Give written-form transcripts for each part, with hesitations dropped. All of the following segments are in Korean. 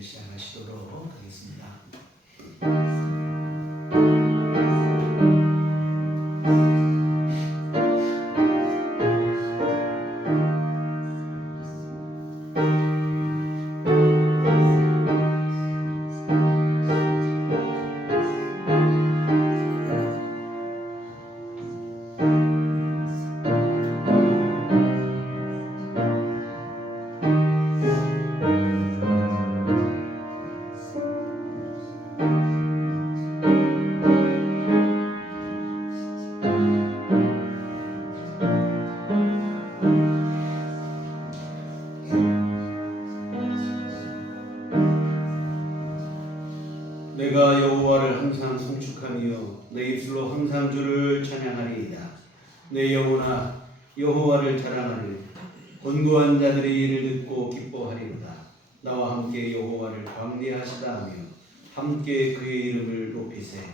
예배를 시작하시도록 하겠습니다. 내가 여호와를 항상 송축하며 내 입술로 항상 주를 찬양하리이다. 내 영혼아 여호와를 자랑하리이다. 곤고한 자들이 이를 듣고 기뻐하리로다. 나와 함께 여호와를 광대하시다 하며 함께 그의 이름을 높이세.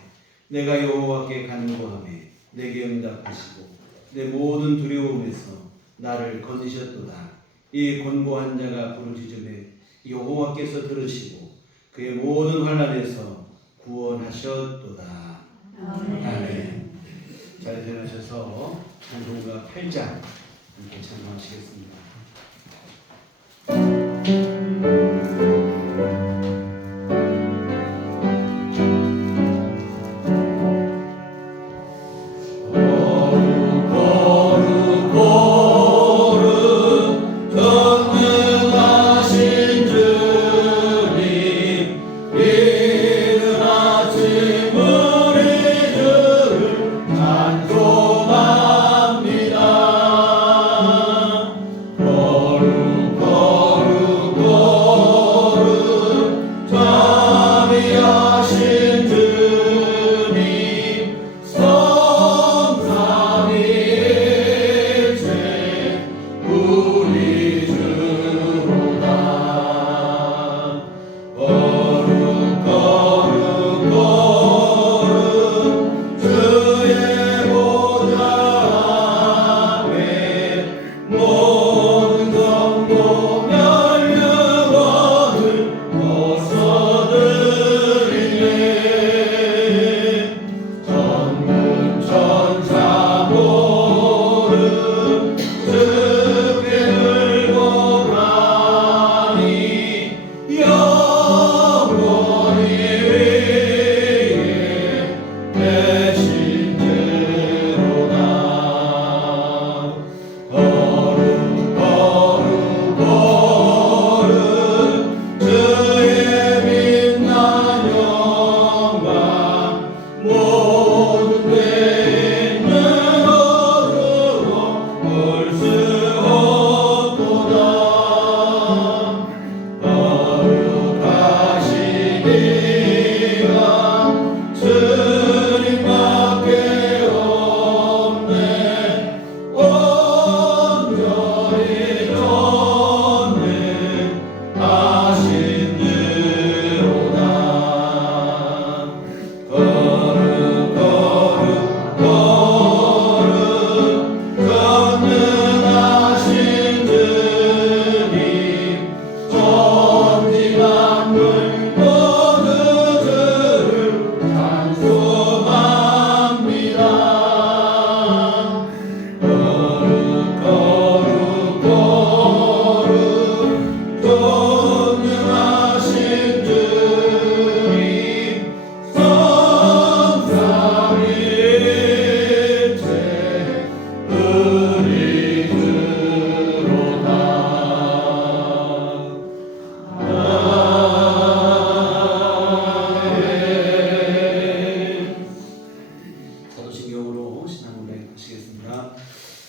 내가 여호와께 간구하며 내게 응답하시고 내 모든 두려움에서 나를 건지셨도다. 이 곤고한 자가 부르짖음에 여호와께서 들으시고 그의 모든 환난에서 구원하셨도다. 아멘. 자리에 일어나셔서 찬송가 8장 함께 찬송하시겠습니다.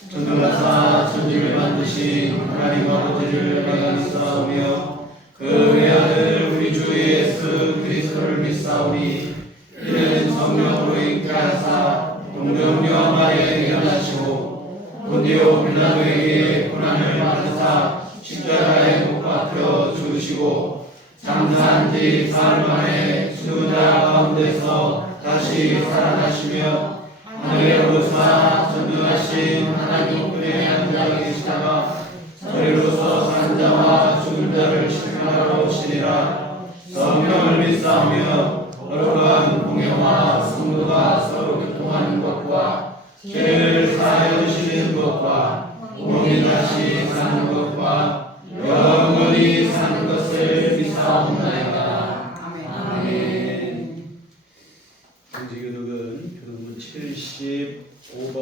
전능하사 천지를 만드신 하나님 아버지를 내가 믿사오며 그 외아들 우리 주 예수 그리스도를 믿사오니 이는 성령으로 있게 하사 동정녀 마리아에게 나시고 본디오 빌라도에게 고난을 받으사 십자가에 못 박혀 죽으시고 장사한 지 사흘 만에 죽은 자 가운데서 다시 살아나시며 하늘에로서 전능하신 하나님 분에 앉아 계시다가 저리로서 산 자와 죽은 자를 심판하러 오시리라. 싸우며 거룩한 공예와 성도가 서로 교통하는 것과 죄를 사하여 주시는 것과 몸이 다시 사는 것과 영원히 사는 것을 믿사옵나이다. 아멘. 정지교독은 교독문 75번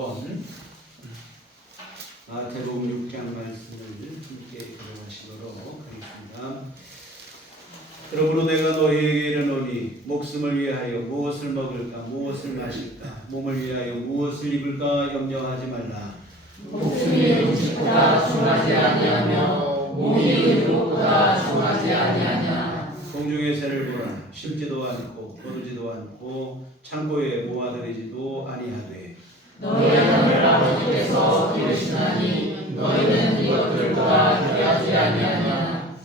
마태복음 6장 말씀을 함께 교독하시도록 하겠습니다. 그러므로 내가 너희에게 이르노니 목숨을 위하여 무엇을 먹을까 무엇을 마실까 몸을 위하여 무엇을 입을까 염려하지 말라. 목숨이 음식보다 중하지 아니하며 몸이 의복보다 중하지 아니하냐. 공중의 새를 보라. 심지도 않고 거두지도 않고 창고에 모아들이지도 아니하되 너희 하늘 아버지께서 기르시나니 너희는 이것들보다 귀하지 아니하냐.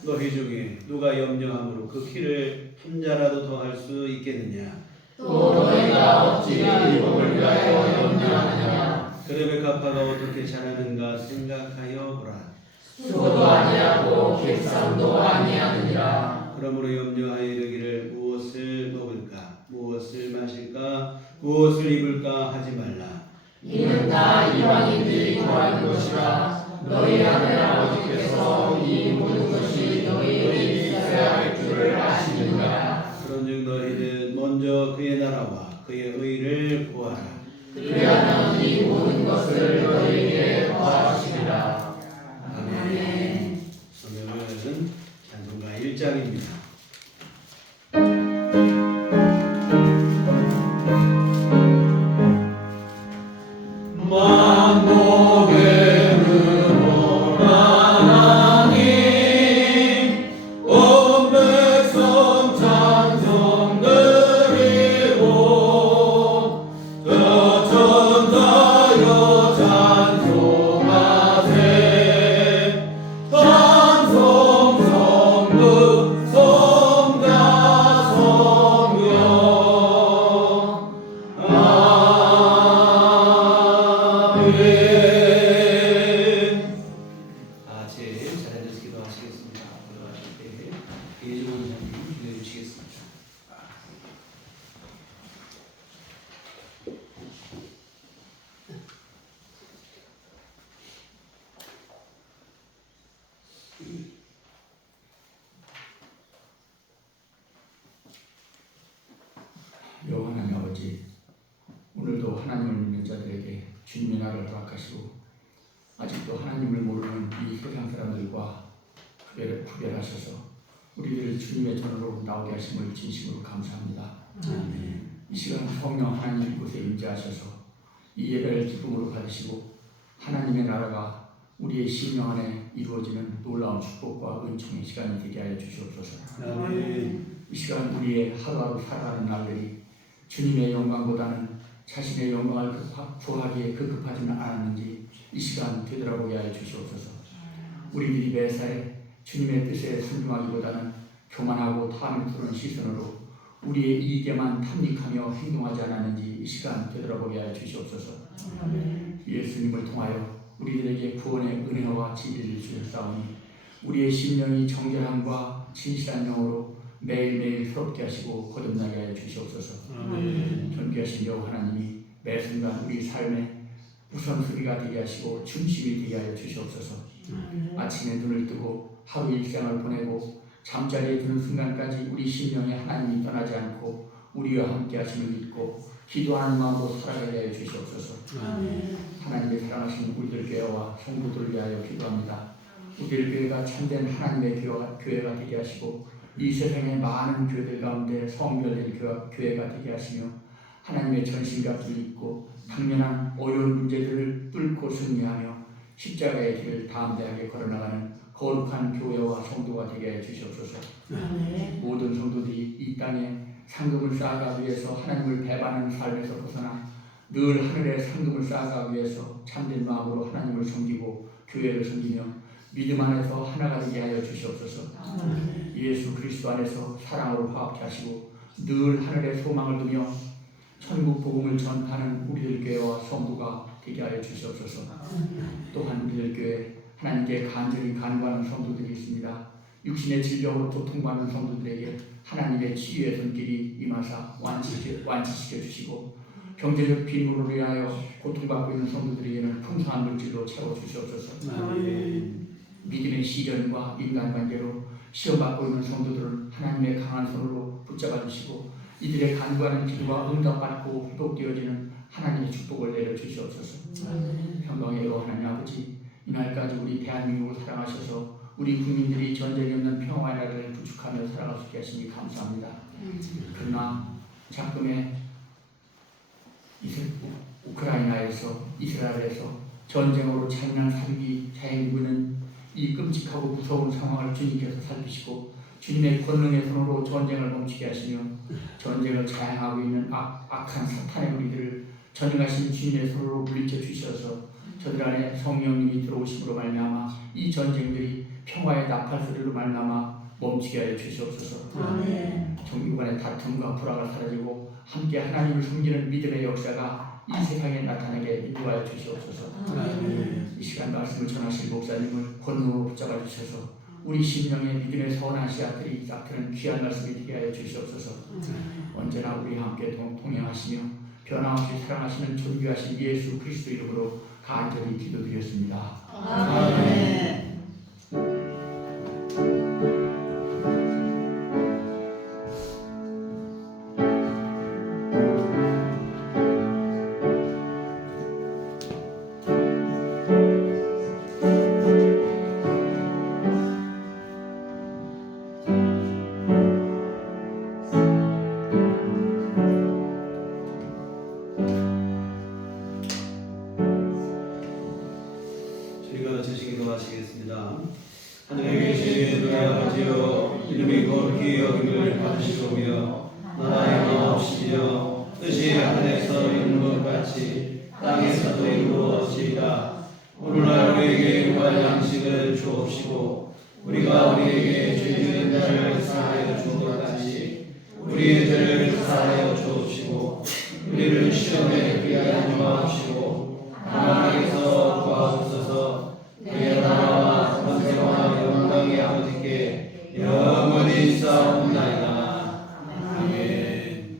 너희 중에 누가 염려함으로 그 키를 한 자라도 더 할 수 있겠느냐. 또 너희가 어찌 의복을 위하여 염려하느냐. 그레베 가파가 어떻게 자라는가 생각하여 보라. 수고도 아니하고 객상도 아니하느니라. 그러므로 염려하여 이르기를 무엇을 먹을까 무엇을 마실까 무엇을 입을까 하지 말라. 이는 다 이방인들이 구하는 것이라. 너희 하늘 아버지께서 이 모든 것이 너희에게 있어야 할 줄을 아시느니라. 그런즉 너희는 먼저 그의 나라와 그의 의를 구하라. 그리하면 이 모든 것을 너희에게 더하시리라. 아멘. 오늘은 찬송가 1장입니다. 하나님 아버지, 오늘도 하나님을 믿는 자들에게 주님의 나라를 허락하시고 아직도 하나님을 모르는 이 세상 사람들과 구별하셔서 우리들을 주님의 전으로 나오게 하심을 진심으로 감사합니다. 이 시간 성령 하나님 이곳에 임재하셔서 이 예배를 기쁨으로 받으시고 하나님의 나라가 우리의 심령 안에 이루어지는 놀라운 축복과 은총의 시간이 되게 하여 주시옵소서. 이 시간 우리의 하루하루 살아가는 날들이 주님의 영광보다는 자신의 영광을 구하기에 급급하지는 않았는지 이 시간 되돌아보게 하여 주시옵소서. 우리들이 매사에 주님의 뜻에 순종하기보다는 교만하고 탐을 푸는 시선으로 우리의 이익에만 탐닉하며 행동하지 않았는지 이 시간 되돌아보게 하여 주시옵소서. 예수님을 통하여 우리들에게 구원의 은혜와 진리를 주셨사오니 우리의 심령이 정결함과 진실한 영으로 매일매일 새롭게 하시고 거듭나게 하여 주시옵소서. 존귀하신 여호와 하나님이 매 순간 우리 삶에 우선순위가 되게 하시고 중심이 되게 하여 주시옵소서. 아침에 눈을 뜨고 하루 일상을 보내고 잠자리에 드는 순간까지 우리 심령에 하나님이 떠나지 않고 우리와 함께 하심을 믿고 기도하는 마음으로 살아가게 하여 주시옵소서. 하나님의 사랑하신 우리들 교회와 성도들 위하여 기도합니다. 우리들 교회가 참된 하나님의 교회가 되게 하시고 이 세상의 많은 교회들 가운데 성결된 교회가 되게 하시며 하나님의 전신갑주를 입고 당면한 어려운 문제들을 뚫고 승리하며 십자가의 길을 담대하게 걸어나가는 거룩한 교회와 성도가 되게 해 주시옵소서. 모든 성도들이 이 땅에 상급을 쌓아가기 위해서 하나님을 배반하는 삶에서 벗어나 늘 하늘에 상급을 쌓아가기 위해서 참된 마음으로 하나님을 섬기고 교회를 섬기며 믿음 안에서 하나가 되게 하여 주시옵소서. 예수 그리스도 안에서 사랑으로 화합케 하시고 늘 하늘의 소망을 두며 천국 복음을 전파하는 우리들 교회와 성도가 되게 하여 주시옵소서. 또한 우리들 교회 하나님께 간절히 간구하는 성도들이 있습니다. 육신의 질병으로 고통받는 성도들에게 하나님 하나님의 치유의 손길이 임하사 완치시켜 주시고 경제적 빈부를 위하여 고통받고 있는 성도들에게는 풍성한 물질로 채워 주시옵소서. 믿음의 시련과 인간관계로 시험받고 있는 성도들을 하나님의 강한 손으로 붙잡아 주시고 이들의 간구하는 기도가 응답받고 회복되어지는 하나님의 축복을 내려 주시옵소서. 평강의 여호 하나님 아버지, 이날까지 우리 대한민국을 사랑하셔서 우리 국민들이 전쟁이 없는 평화의 나라를 구축하며 살아갈 수 있게 하시니 감사합니다. 그러나 작금의 우크라이나에서 이스라엘에서 전쟁으로 잔인한 살기 자행되고 있는 이 끔찍하고 무서운 상황을 주님께서 살피시고 주님의 권능의 손으로 전쟁을 멈추게 하시며 전쟁을 자행하고 있는 악한 사탄의 무리들을 전능하신 주님의 손으로 물리쳐 주셔서 저들 안에 성령님이 들어오심으로 말미암아 이 전쟁들이 평화의 나팔 소리로 말미암아 멈추게 하여 주시옵소서. 종교 간의 다툼과 불화가 사라지고 함께 하나님을 섬기는 믿음의 역사가 이 세상에 나타나게 인도하여 주시옵소서. 이 시간 말씀을 전하실 목사님을 권능으로 붙잡아 주셔서 우리 심령의 믿음의 선한 씨앗들이 싹트는 귀한 말씀이 되게 하여 주시옵소서. 언제나 우리와 함께 동행하시며 변함없이 사랑하시는 존귀하신 예수 그리스도 이름으로 간절히 기도드렸습니다. 아멘. 하늘에 계신 우리 아버지여, 이름이 거룩히 여김을 받으시오며 나라의 마옵시며 뜻이 하늘에서 이룬 것 같이 땅에서도 이루어지이다. 오늘날 우리에게 구할 양식을 주옵시고 우리가 우리에게 죄 지은 자를 사하여 준 것 같이 우리의 죄를 사하여 주옵시고 우리를 시험에 들게 하지 마옵시고 다만 악에서 구하옵소서. 내 나라와 권세와 영광이 아버지께 영원히 있사옵나이다. 아멘.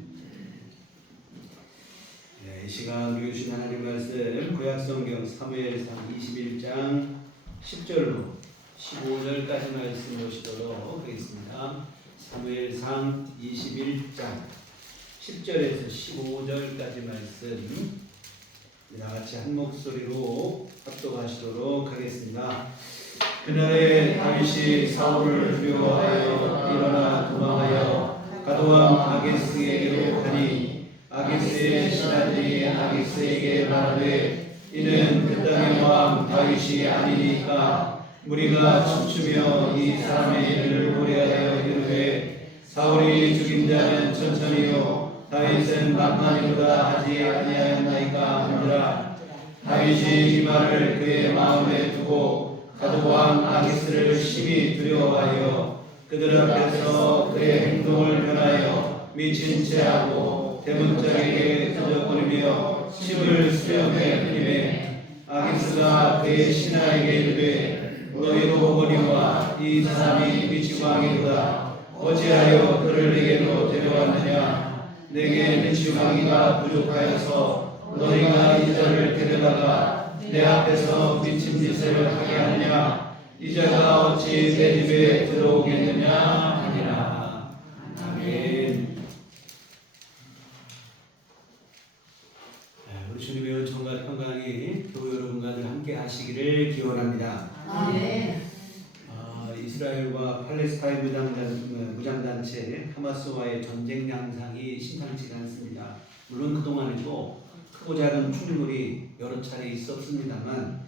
이 시간 우리 주신 하나님 말씀 구약성경 사무엘상 21장 10절로 15절까지 말씀 보시도록 하겠습니다. 사무엘상 21장 10절에서 15절까지 말씀 다같이 한 목소리로 합독하시도록 하겠습니다. 그날에 다윗이 사울을 두려워하여 일어나 도망하여 가도왕 아게스에게로 가니 아게스의 신하들이 아게스에게 말하되 이는 그 땅의 왕 다윗이 아니니까 무리가 춤추며 이 사람의 일을 고려하여 이르되 사울이 죽인 자는 천천히요 다윗은 만만히보다 하지 아니하였나이까 하니라. 다윗이 이 말을 그의 마음에 두고 가도왕 아기스를 심히 두려워하여 그들 앞에서 그의 행동을 변하여 미친 채하고 대문짝에게 끄적거리며 침을 수염에 흘리매 아기스가 그의 신하에게 이르되 너희도 보거니와 이 사람이 미치고 왕이로다. 어찌하여 그를 내게로 데려왔느냐. 내게 미치광이가 부족하여서 너희가 이 자를 데려다가 내 앞에서 미친 짓을 하게 하느냐. 이 자가 어찌 내 집에 들어오겠느냐 하니라. 아멘. 우리 주님의 은총과 평강이 교회 여러분과 늘 함께 하시기를 기원합니다. 아멘. 이스라엘과 팔레스타인 무장단체 하마스와의 전쟁 양상이 심상치가 않습니다. 물론 그동안에도 크고 작은 충돌이 여러 차례 있었습니다만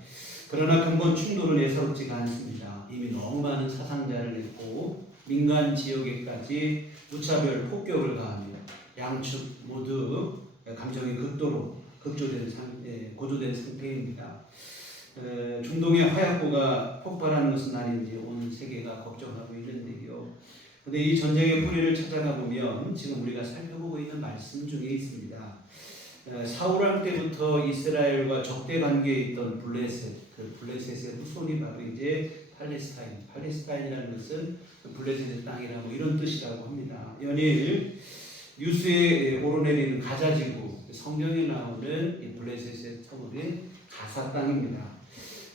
그러나 근본 충돌은 예사롭지가 않습니다. 이미 너무 많은 사상자를 냈고 민간 지역에까지 무차별 폭격을 가하며 양측 모두 감정이 극도로 고조된 상태입니다. 중동의 화약고가 폭발하는 것은 아닌지 온 세계가 걱정하고 있는데요. 그런데 이 전쟁의 뿌리를 찾아가 보면 지금 우리가 살펴보고 있는 말씀 중에 있습니다. 사울왕 때부터 이스라엘과 적대 관계에 있던 블레셋의 후손이 바로 이제 팔레스타인이라는 것은 블레셋의 땅이라 뭐 이런 뜻이라고 합니다. 연일 뉴스에 오르내리는 가자지구, 성경에 나오는 이 블레셋의 터물인 가사 땅입니다.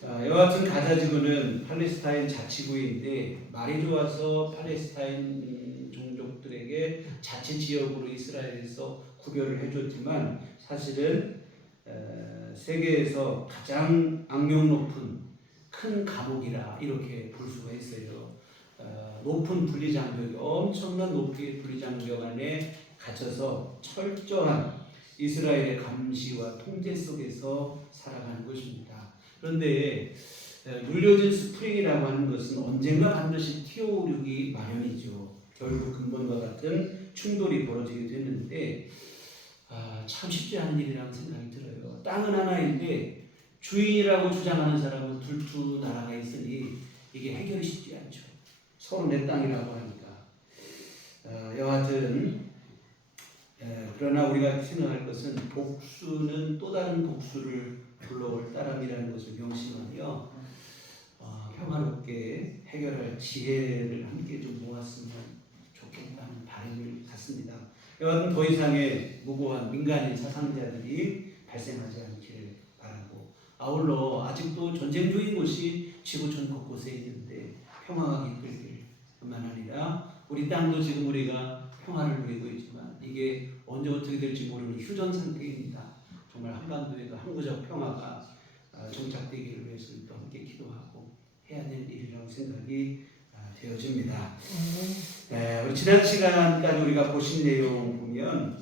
여하튼 가자지구는 팔레스타인 자치구인데 말이 좋아서 팔레스타인 종족들에게 자치 지역으로 이스라엘에서 구별을 해줬지만 사실은 세계에서 가장 악명 높은 큰 감옥이라 이렇게 볼 수가 있어요. 높은 분리장벽, 엄청난 높이 분리장벽 안에 갇혀서 철저한 이스라엘의 감시와 통제 속에서 살아가는 것입니다. 그런데 눌려진 스프링이라고 하는 것은 언젠가 반드시 튀어오르기 마련이죠. 결국 근본과 같은 충돌이 벌어지게 됐는데 참 쉽지 않은 일이라는 생각이 들어요. 땅은 하나인데 주인이라고 주장하는 사람은 둘두 나라가 있으니 이게 해결이 쉽지 않죠. 서로 내 땅이라고 하니까. 여하튼 그러나 우리가 생각할 것은 복수는 또 다른 복수를 불러올 따름이라는 것을 명심하며 평화롭게 해결할 지혜를 함께 좀 모았으면 좋겠다는 바람을 갖습니다. 여하튼 더 이상의 무고한 민간인 사상자들이 발생하지 않기를 바라고, 아울러 아직도 전쟁 중인 곳이 지구촌 곳곳에 있는데 평화가 이끌길 뿐만 아니라 우리 땅도 지금 우리가 평화를 누리고 있지만 이게 언제 어떻게 될지 모르는 휴전 상태입니다. 정말 한반도에도 항구적 평화가 정착되기를 위해서 또 함께 기도하고 해야 될 일이라고 생각이 되어집니다. 우리 지난 시간까지 우리가 보신 내용 보면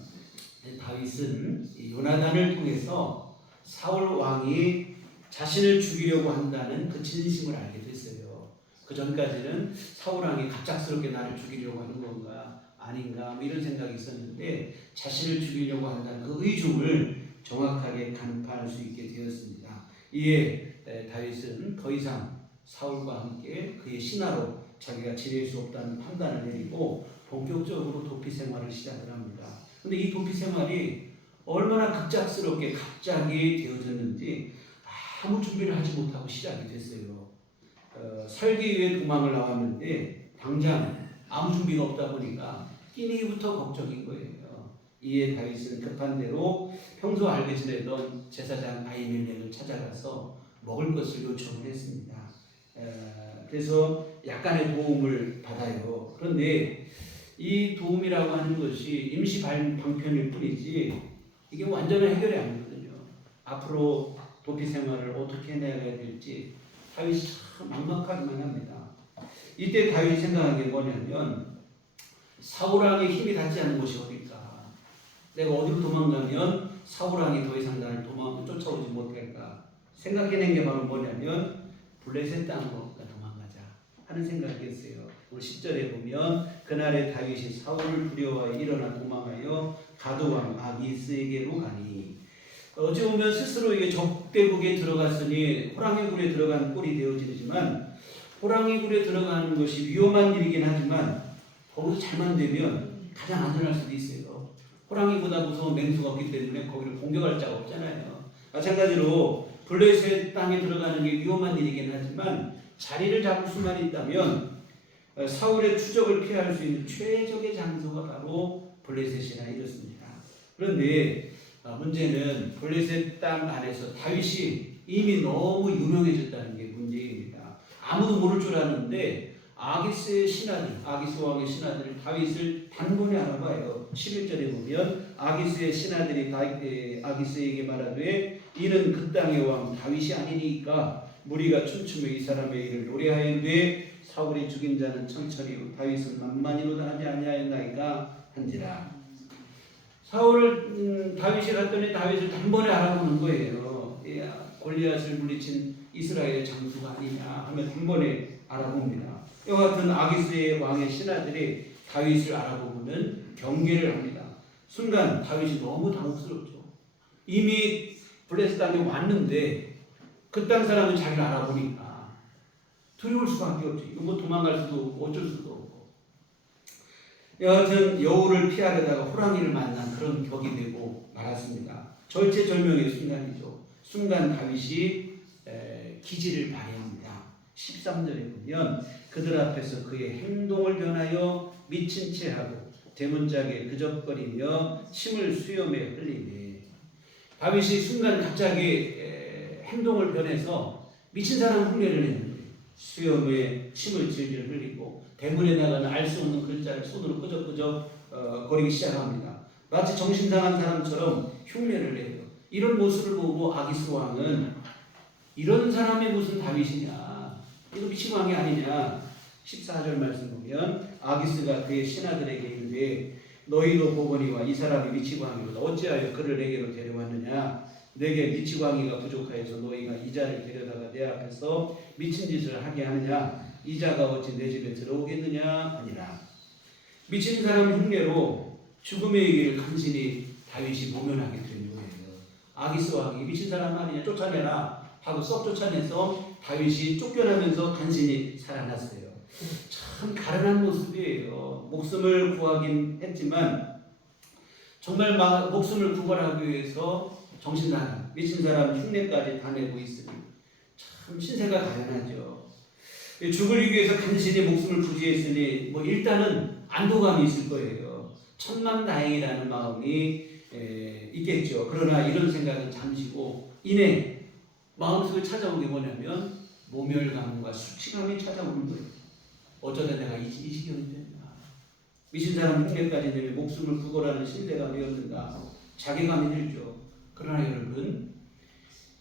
다윗은 요나단을 통해서 사울 왕이 자신을 죽이려고 한다는 그 진심을 알게 됐어요. 그 전까지는 사울 왕이 갑작스럽게 나를 죽이려고 하는 건가 아닌가 뭐 이런 생각이 있었는데 자신을 죽이려고 한다는 그 의중을 정확하게 간파할 수 있게 되었습니다. 이에 다윗은 더 이상 사울과 함께 그의 신하로 자기가 지낼 수 없다는 판단을 내리고 본격적으로 도피 생활을 시작을 합니다. 근데 이 도피 생활이 얼마나 급작스럽게 갑자기 되어졌는지 아무 준비를 하지 못하고 시작이 됐어요. 살기 위해 도망을 나왔는데 당장 아무 준비가 없다 보니까 끼니부터 걱정인 거예요. 이에 다윗은 급한 대로 평소 알게 지내던 제사장 아히멜렉을 찾아가서 먹을 것을 요청을 했습니다. 그래서 약간의 도움을 받아요. 그런데 이 도움이라고 하는 것이 임시 방편일 뿐이지 이게 완전한 해결이 아니거든요. 앞으로 도피 생활을 어떻게 해나가야 될지 다윗이 참 막막하기만 합니다. 이때 다윗이 생각한 게 뭐냐면 사울왕의 힘이 닿지 않는 곳이 어딜까? 내가 어디로 도망가면 사울왕이 더 이상 나를 쫓아오지 못할까? 생각해낸 게 바로 뭐냐면 블레셋 땅으로 도망가자 하는 생각이었어요. 오늘 10절에 보면 그날에 다윗이 사울을 두려워하여 일어나 도망하여 가드왕 아기스에게로 가니, 어찌 보면 스스로 이게 적대국에 들어갔으니 호랑이 굴에 들어간 꼴이 되어지지만 호랑이 굴에 들어가는 것이 위험한 일이긴 하지만 거기서 잘만 되면 가장 안전할 수도 있어요. 호랑이보다 무서운 맹수가 없기 때문에 거기를 공격할 자가 없잖아요. 마찬가지로 블레셋 땅에 들어가는 게 위험한 일이긴 하지만 자리를 잡을 수만 있다면 사울의 추적을 피할 수 있는 최적의 장소가 바로 블레셋이나 이렇습니다. 그런데 문제는 블레셋 땅 안에서 다윗이 이미 너무 유명해졌다는 게 문제입니다. 아무도 모를 줄 아는데 아기스의 신하들, 아기스 왕의 신하들이 다윗을 단번에 알아봐요. 11절에 보면 아기스의 신하들이 아기스에게 말하되 이는 그 땅의 왕 다윗이 아니니까 무리가 춤추며 이 사람의 일을 노래하였되 사울이 죽인 자는 천천히 다윗은 만만히도 하지 아니하였나이까 한지라. 다윗이 갔더니 다윗을 단번에 알아보는 거예요. 골리앗을 물리친 이스라엘의 장수가 아니냐 하면 단번에 알아봅니다. 이와 같은 아기스의 왕의 신하들이 다윗을 알아보고는 경계를 합니다. 순간 다윗이 너무 당혹스럽죠. 이미 블레셋 땅에 왔는데 그 땅 사람은 자기를 알아보니까 두려울 수밖에 없지. 이거 도망갈 수도 없고 어쩔 수도 없고. 여하튼 여우를 피하려다가 호랑이를 만난 그런 격이 되고 말았습니다. 절체절명의 순간이죠. 순간 다윗이 기지를 발휘합니다. 13절에 보면 그들 앞에서 그의 행동을 변하여 미친 채 하고 대문짝에 그적거리며 침을 수염에 흘리네. 다윗이 순간 갑자기 행동을 변해서 미친 사람 흉내를 내는데 수염에 침을 질질 흘리고 대문에 나가는 알 수 없는 글자를 손으로 끄적끄적 거리기 시작합니다. 마치 정신 상한 사람처럼 흉내를 내요. 이런 모습을 보고 아기스 왕은 이런 사람이 무슨 다윗이냐, 이거 미친 왕이 아니냐. 14절 말씀 보면 아기스가 그의 신하들에게 이르되 너희도 보거니와 이 사람이 미치광이로다. 어찌하여 그를 내게로 데려왔느냐. 내게 미치광이가 부족하여서 너희가 이 자를 데려다가 내 앞에서 미친 짓을 하게 하느냐. 이 자가 어찌 내 집에 들어오겠느냐 아니라. 미친 사람 흉내로 죽음의 길을 간신히 다윗이 모면하게 된 거예요. 아기스 왕이 미친 사람 아니냐 쫓아내라 하고 썩 쫓아내서 다윗이 쫓겨나면서 간신히 살아났어요. 참 가련한 모습이에요. 목숨을 구하긴 했지만 정말 목숨을 구걸하기 위해서 정신나간 미친 사람 흉내까지 다 내고 있으니 참 신세가 가련하죠. 죽을 위기에서 간신히 목숨을 부지했으니 일단은 안도감이 있을 거예요. 천만다행이라는 마음이 있겠죠. 그러나 이런 생각은 잠시고 이내 마음속에 찾아온 게 뭐냐면 모멸감과 수치감이 찾아오는 거예요. 어쩌다 내가 이 지경이 됐나. 미친 사람 흉내까지 내며 목숨을 구걸하는 신세감이 없는가. 자괴감이 들죠. 그러나 여러분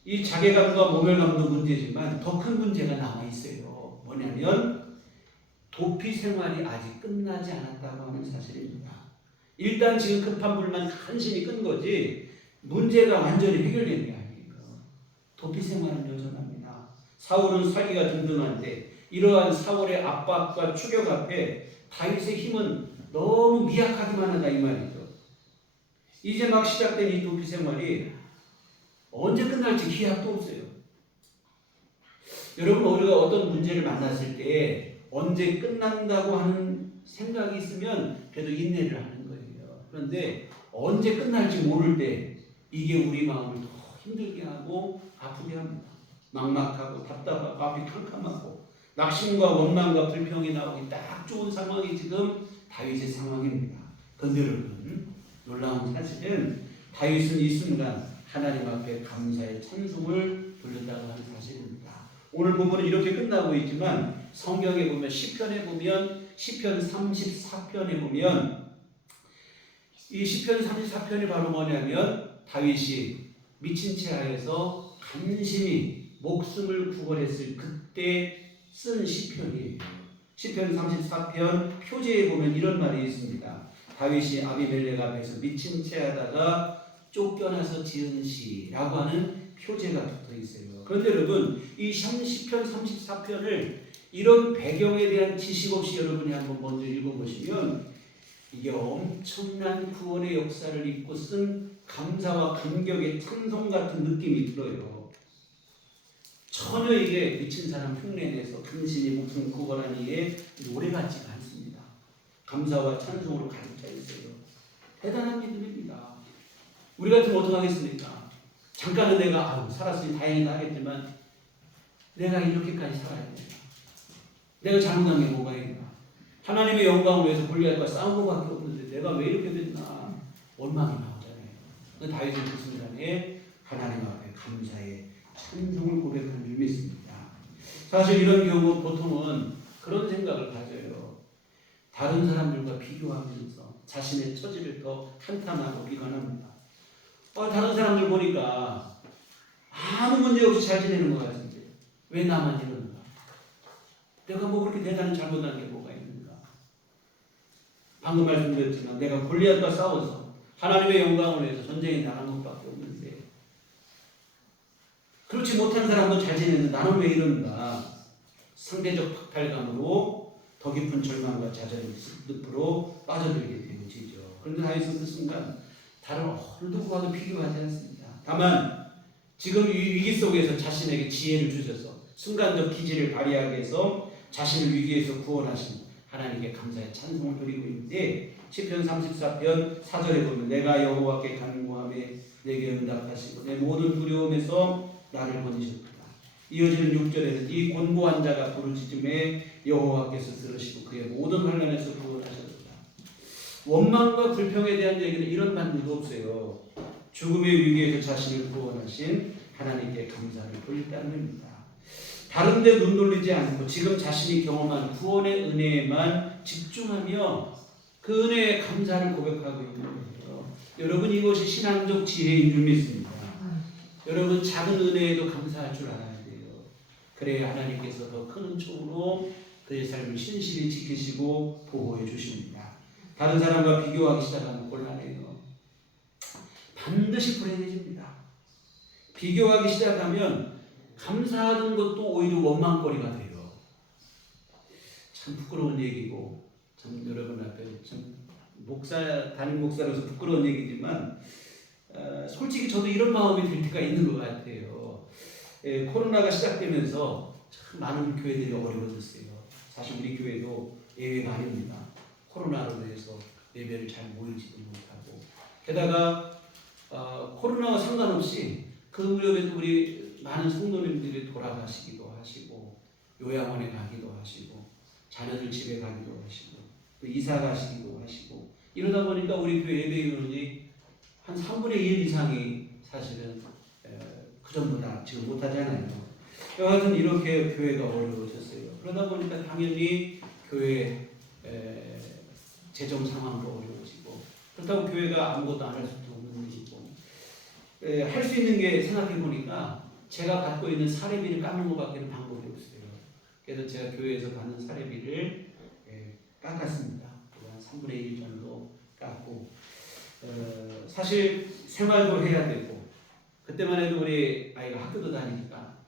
이 자괴감과 모멸감도 문제지만 더 큰 문제가 남아있어요. 뭐냐면 도피 생활이 아직 끝나지 않았다고 하는 사실입니다. 일단 지금 급한 불만 간신히 끈 거지 문제가 완전히 해결된 게 아니에요. 도피 생활은 여전합니다. 사울은 살기가 든든한데 이러한 사울의 압박과 추격 앞에 다윗의 힘은 너무 미약하기만 하다 이 말이죠. 이제 막 시작된 이 도피 생활이 언제 끝날지 기약도 없어요. 여러분 우리가 어떤 문제를 만났을 때 언제 끝난다고 하는 생각이 있으면 그래도 인내를 하는 거예요. 그런데 언제 끝날지 모를 때 이게 우리 마음을 더 힘들게 하고 아프게 합니다. 막막하고 답답하고 앞이 캄캄하고 낙심과 원망과 불평이 나오기 딱 좋은 상황이 지금 다윗의 상황입니다. 그런데 여러분 놀라운 사실은 다윗은 이 순간 하나님 앞에 감사의 찬송을 돌렸다고 하는 사실입니다. 오늘 본문은 이렇게 끝나고 있지만 성경에 보면 시편에 보면 시편 34편에 보면 이 시편 34편이 바로 뭐냐면 다윗이 미친 채 하여서 간신히 목숨을 구걸했을 그때 쓴 시편이에요. 시편 34편 표제에 보면 이런 말이 있습니다. 다윗이 아비멜렉 앞에서 미친 채 하다가 쫓겨나서 지은 시라고 하는 표제가 붙어 있어요. 그런데 여러분 이 시편 34편을 이런 배경에 대한 지식 없이 여러분이 한번 먼저 읽어보시면 이게 엄청난 구원의 역사를 잇고 쓴 감사와 감격의 찬송 같은 느낌이 들어요. 전혀 이게 미친 사람 흉내내서 간신히 목숨 구걸하니에 노래 같지가 않습니다. 감사와 찬송으로 가득 차 있어요. 대단한 믿음입니다. 우리 같으면 어떡하겠습니까? 잠깐은 내가 살았으니 다행이다 하겠지만 내가 이렇게까지 살아야 된다. 내가 잘못한 게 뭐가 있나? 하나님의 영광을 위해서 골리앗과 싸운 것밖에 없는데 내가 왜 이렇게 됐나? 원망이 나오잖아요. 다윗은 그 순간에 하나님 앞에 감사의 찬송을 고백하는 줄 믿습니다. 사실 이런 경우 보통은 그런 생각을 가져요. 다른 사람들과 비교하면서 자신의 처지를 더 한탄하고 비관합니다. 다른 사람들 보니까 아무 문제 없이 잘 지내는 것 같은데 왜 나만 이러는가? 내가 뭐 그렇게 대단히 잘못한 게 뭐가 있는가? 방금 말씀드렸지만 내가 골리앗과 싸워서 하나님의 영광을 위해서 전쟁에 나간 것밖에 없는데 그렇지 못한 사람도 잘 지내는데 나는 왜 이러는가? 상대적 박탈감으로 더 깊은 절망과 좌절의 늪으로 빠져들게 되는 지죠. 그런데 다윗은 그 순간 다른 어느 누구와도 비교하지 않습니다. 다만 지금 이 위기 속에서 자신에게 지혜를 주셔서 순간적 기지를 발휘하게 해서 자신을 위기에서 구원하신 하나님께 감사의 찬송을 드리고 있는데 시편 34편 4절에 보면 내가 여호와께 간구하며 내게 응답하시고 내 모든 두려움에서 나를 건지셨다. 이어지는 6절에는 이 곤고한 자가 부르짖음에 여호와께서 들으시고 그의 모든 환난에서 구원하셨다. 원망과 불평에 대한 얘기는 이런 반응도 없어요. 죽음의 위기에서 자신을 구원하신 하나님께 감사를 돌렸다는 겁니다. 다른 데 눈 돌리지 않고 지금 자신이 경험한 구원의 은혜에만 집중하며 그 은혜에 감사를 고백하고 있는 거예요. 여러분, 이것이 신앙적 지혜인 줄 믿습니다. 여러분, 작은 은혜에도 감사할 줄 알아야 돼요. 그래야 하나님께서 더 큰 은총으로 그의 삶을 신실히 지키시고 보호해 주십니다. 다른 사람과 비교하기 시작하면 곤란해요. 반드시 불행해집니다. 비교하기 시작하면 감사하던 것도 오히려 원망거리가 돼요. 참 부끄러운 얘기고, 참 여러분 앞에 참 담임 목사로서 부끄러운 얘기지만 솔직히 저도 이런 마음이 들 때가 있는 것 같아요. 코로나가 시작되면서 참 많은 교회들이 어려워졌어요. 사실 우리 교회도 예외가 아닙니다. 코로나로 인해서 예배를 잘 모이지도 못하고, 게다가 코로나와 상관없이 그 무렵에도 우리 많은 성도님들이 돌아가시기도 하시고 요양원에 가기도 하시고 자녀들 집에 가기도 하시고 또 이사 가시기도 하시고, 이러다 보니까 우리 교회 예배 인원이 한 3분의 1 이상이 사실은 그전보다 지금 못하잖아요. 여하튼 이렇게 교회가 어려워졌어요. 그러다 보니까 당연히 교회 재정 상황도 어려워지고, 그렇다고 교회가 아무것도 안 할 수도 없는 일이고, 할 수 있는 게 생각해 보니까 제가 받고 있는 사례비를 깎는 것밖에는 방법이 없어요. 그래서 제가 교회에서 받는 사례비를 깎았습니다. 한 3분의 1 정도 깎고, 사실 생활도 해야 되고, 그때만 해도 우리 아이가 학교도 다니니까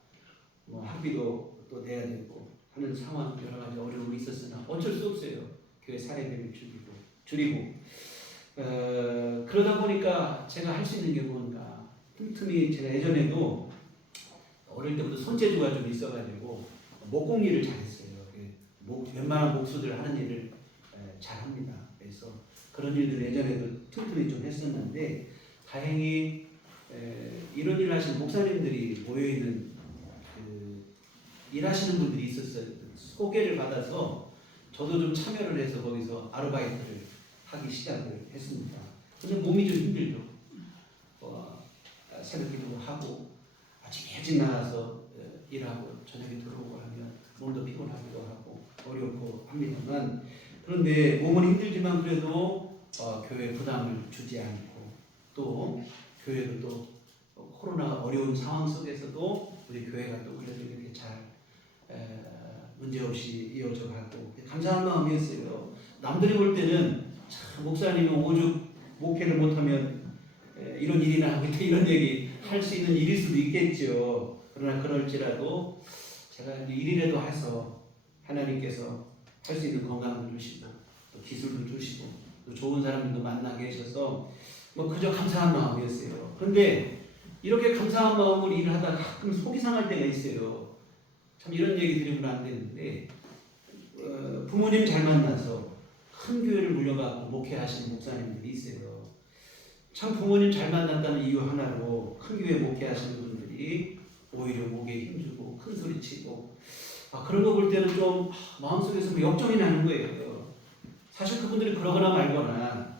뭐 학비도 또 내야 되고 하는 상황, 여러 가지 어려움이 있었으나 어쩔 수 없어요. 교회 사례비를 줄이고 그러다 보니까 제가 할 수 있는 게 뭔가, 틈틈이 제가 예전에도 어릴 때부터 손재주가 좀 있어가지고 목공일을 잘했어요. 웬만한 목수들 하는 일을 잘합니다. 그래서 그런 일들 예전에도 틈틈이 좀 했었는데, 다행히 이런 일 하시는 목사님들이 모여있는 일하시는 분들이 있었어요. 소개를 받아서 저도 좀 참여를 해서 거기서 아르바이트를 하기 시작을 했습니다. 근데 몸이 좀 힘들죠. 새벽 기도도 하고 아침 일찍 나가서 일하고 저녁에 들어오고 하면 몸도 피곤하기도 하고 어렵고 합니다만, 그런데 몸은 힘들지만 그래도 교회 부담을 주지 않고, 또 교회도 또 코로나 어려운 상황 속에서도 우리 교회가 또 그래도 이렇게 잘 문제없이 이어져 가고 감사한 마음이었어요. 남들이 볼 때는 참 목사님이 오죽 목회를 못하면 이런 일이나 하겠다, 이런 얘기 할 수 있는 일일 수도 있겠죠. 그러나 그럴지라도 제가 일이라도 해서 하나님께서 할 수 있는 건강을 주시고 또 기술도 주시고 또 좋은 사람들도 만나게 하셔서 뭐 그저 감사한 마음이었어요. 그런데 이렇게 감사한 마음으로 일을 하다가 가끔 속이 상할 때가 있어요. 참 이런 얘기 드리면 안 되는데, 부모님 잘 만나서 큰 교회를 물려받고 목회하시는 목사님들이 있어요. 참 부모님 잘 만났다는 이유 하나로 큰 교회 목회하시는 분들이 오히려 목에 힘주고 큰 소리 치고, 그런 거 볼 때는 좀 마음속에서 뭐 역정이 나는 거예요. 사실 그분들이 그러거나 말거나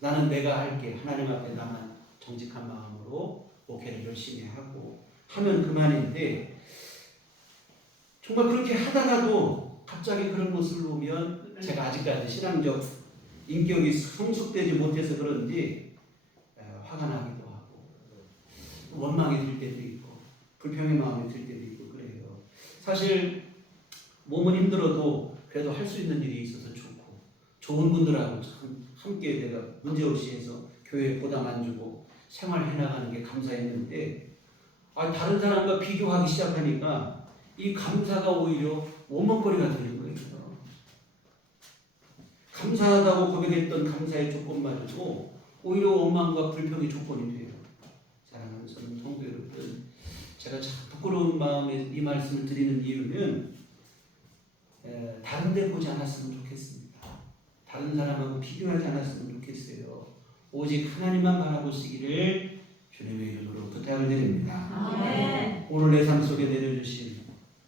나는 내가 할게, 하나님 앞에 나만 정직한 마음으로 목회를 열심히 하고 하면 그만인데, 정말 그렇게 하다가도 갑자기 그런 모습을 보면 제가 아직까지 신앙적 인격이 성숙되지 못해서 그런지 화가 나기도 하고 원망이 들 때도 있고 불평의 마음이 들 때도 있고 그래요. 사실 몸은 힘들어도 그래도 할 수 있는 일이 있어서 좋고, 좋은 분들하고 참 함께 내가 문제없이 해서 교회에 부담 안 주고 생활해 나가는 게 감사했는데, 다른 사람과 비교하기 시작하니까 이 감사가 오히려 원망거리가 되는 거예요. 감사하다고 고백했던 감사의 조건마저도 오히려 원망과 불평의 조건이 돼요. 사랑하는 성도 여러분, 제가 참 부끄러운 마음에 이 말씀을 드리는 이유는 다른 데 보지 않았으면 좋겠습니다. 다른 사람하고 비교하지 않았으면 좋겠어요. 오직 하나님만 바라보시기를 주님의 이름으로 부탁을 드립니다. 아멘. 오늘 내 삶 속에 내려주신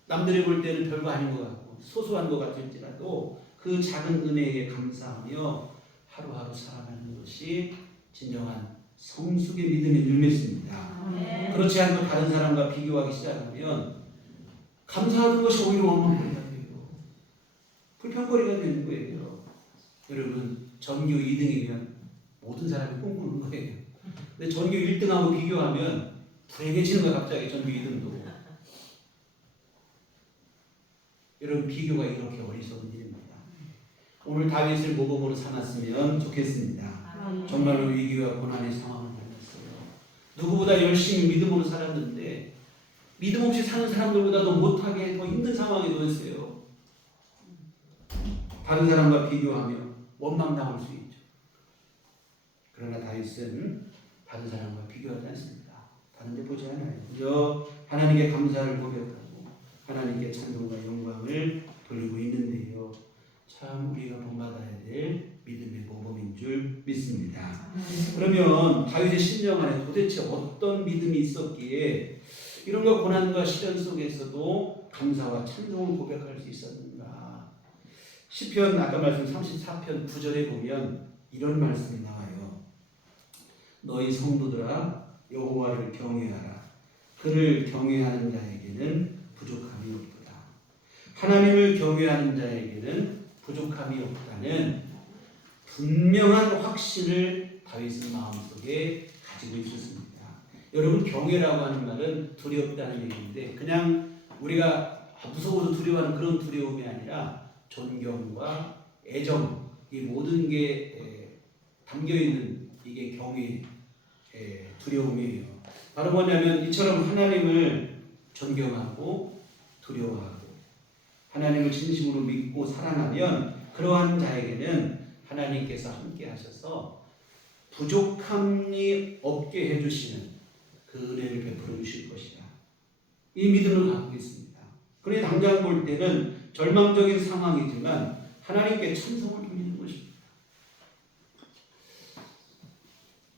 남들이 볼 때는 별거 아닌 것 같고 소소한 것 같을지라도 그 작은 은혜에 감사하며 하루하루 살아가는 것이 진정한 성숙의 믿음인 줄 믿습니다. 아멘. 그렇지 않고 다른 사람과 비교하기 시작하면 감사하는 것이 오히려 원망거리가 되고 불평거리가 되는 거예요. 여러분 전교 2등이면 모든 사람이 꿈꾸는 거예요. 근데 전교 1등하고 비교하면 불행해지는 거야 갑자기 전교 2등도. 여러분 비교가 이렇게 어리석은 일입니다. 오늘 다윗을 모범으로 삼았으면 좋겠습니다. 정말로 위기와 고난의 상황을 만났어요. 누구보다 열심히 믿음으로 살았는데 믿음 없이 사는 사람들보다도 못하게 더 힘든 상황에 놓였어요. 다른 사람과 비교하며 원망당할 수 있죠. 그러나 다윗은 다른 사람과 비교하지 않습니다. 다른 데 보지 않아요. 그저 하나님께 감사를 고백하고 하나님께 찬송과 영광을 돌리고 있는데요. 참 우리가 본받아야 될 믿음의 모범인 줄 믿습니다. 그러면 다윗의 심령 안에 도대체 어떤 믿음이 있었기에 이런가 고난과 시련 속에서도 감사와 찬송을 고백할 수 있었는가? 시편 아까 말씀 34편 9절에 보면 이런 말씀이 나와요. 너희 성도들아 여호와를 경외하라. 그를 경외하는 자에게는 부족함이 없도다. 하나님을 경외하는 자에게는 부족함이 없다는 분명한 확신을 다윗은 마음속에 가지고 있었습니다. 여러분 경외라고 하는 말은 두렵다는 얘기인데 그냥 우리가 무서워서 두려워하는 그런 두려움이 아니라 존경과 애정 이 모든 게 담겨 있는 이게 경외 두려움이에요. 바로 뭐냐면 이처럼 하나님을 존경하고 두려워하고 하나님을 진심으로 믿고 사랑하면 그러한 자에게는 하나님께서 함께 하셔서 부족함이 없게 해주시는 그 은혜를 베풀어 주실 것이다. 이 믿음을 갖고 있습니다. 그러니 당장 볼 때는 절망적인 상황이지만 하나님께 찬송을 돌리는 것입니다.